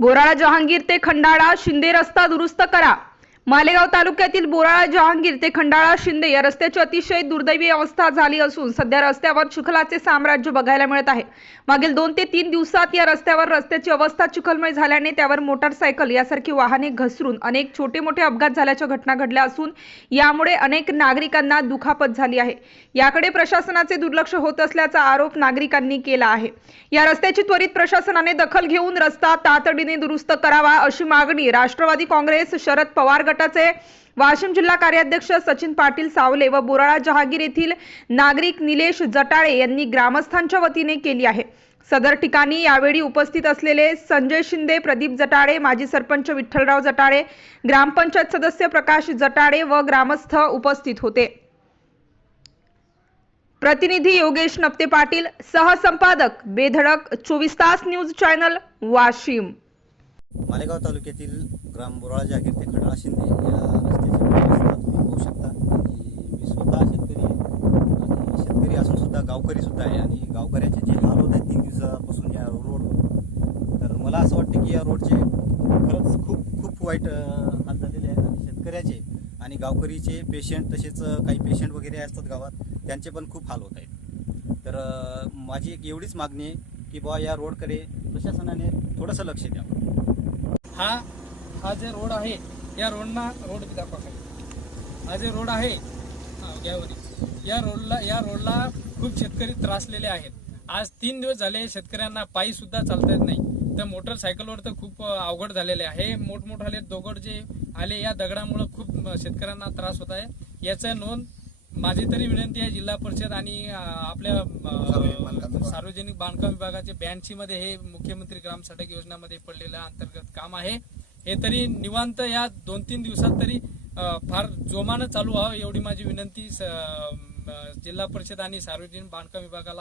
बोराळा जहांगीर ते खंडाळा शिंदे रस्ता दुरुस्त करा. मालेगाव तालुक्यातील बोराळा जहांगीर ते खंडाळा शिंदे या रस्त्याची अतिशय दुर्दैवी अवस्था झाली असून सध्या रस्त्यावर चिखलाचे साम्राज्य बघायला मिळत आहे. मागील दोन ते तीन दिवसात या रस्त्यावर रस्त्याची अवस्था चिखलमय झाल्याने त्यावर मोटारसायकल यासारखी वाहने घसरून अनेक छोटे मोठे अपघात झाल्याच्या घटना घडल्या असून यामुळे अनेक नागरिकांना दुखापत झाली आहे. याकडे प्रशासनाचे दुर्लक्ष होत असल्याचा आरोप नागरिकांनी केला आहे. या रस्त्याची त्वरित प्रशासनाने दखल घेऊन रस्ता तातडीने दुरुस्त करावा अशी मागणी राष्ट्रवादी काँग्रेस शरद पवार गट गटाचे वाशिम जिल्हा कार्याध्यक्ष सचिन पाटील सावले व बोराळा जहागीर येथील नागरिक निलेश जटाळे यांनी ग्रामस्थांच्या वतीने केली आहे. सदर ठिकाणी यावेळी उपस्थित असलेले संजय शिंदे प्रदीप जटाळे माजी सरपंच विठ्ठलराव जटाळे ग्रामपंचायत सदस्य प्रकाश जटाळे व ग्रामस्थ उपस्थित होते. प्रतिनिधी योगेश नप्ते पाटील सहसंपादक बेधडक चोवीस तास न्यूज चॅनल वाशिम. मालेगाव तालुक्यातील ग्राम बोराळा जागीर ते खडाळा शिंदे या रस्त्याची तुम्ही पाहू शकता. मी स्वतः शेतकरी आहे. आणि शेतकरी असून सुद्धा गावकरी सुद्धा आहे. आणि गावकऱ्याचे जे हाल होत आहेत तीन दिवसापासून या रोडवर. तर मला असं वाटतं की या रोडचे खरंच खूप खूप वाईट हाल झालेले आहेत. आणि शेतकऱ्याचे आणि गावकरीचे पेशंट तसेच काही पेशंट वगैरे असतात गावात त्यांचे पण खूप हाल होत आहेत. तर माझी एक एवढीच मागणी आहे की बुवा या रोडकडे प्रशासनाने थोडंसं लक्ष द्यावं. हा हा जे रोड आहे या रोडना रोड दाखवा हा जे रोड आहे हा, या रोडला या रोडला खूप शेतकरी त्रासलेले आहेत. आज तीन दिवस झाले शेतकऱ्यांना पायी सुद्धा चालता येत नाही. तर मोटरसायकलवर तर खूप अवघड झालेले आहे. मोठमोठाले दगड जे आले या दगडामुळे खूप शेतकऱ्यांना त्रास होत आहे. याचं नोंद माझी तरी विनंती आहे जिल्हा परिषद आणि आपल्या सार्वजनिक बांधकाम विभागाचे ब्याऐंशी मध्ये हे मुख्यमंत्री ग्राम सडक योजनामध्ये पडलेलं अंतर्गत काम आहे. हे तरी निवांत या दोन तीन दिवसात तरी फार जोमानं चालू व्हावं एवढी माझी विनंती जिल्हा परिषद आणि सार्वजनिक बांधकाम विभागाला